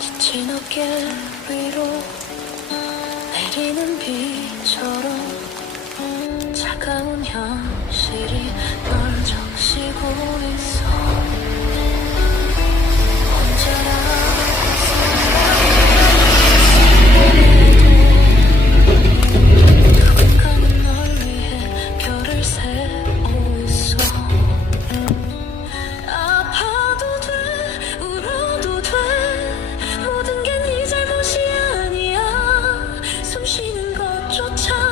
지친 어깨 위로 내리는 비처럼 차가운 현실이 널 적시고 있어. 숨쉬는 것조차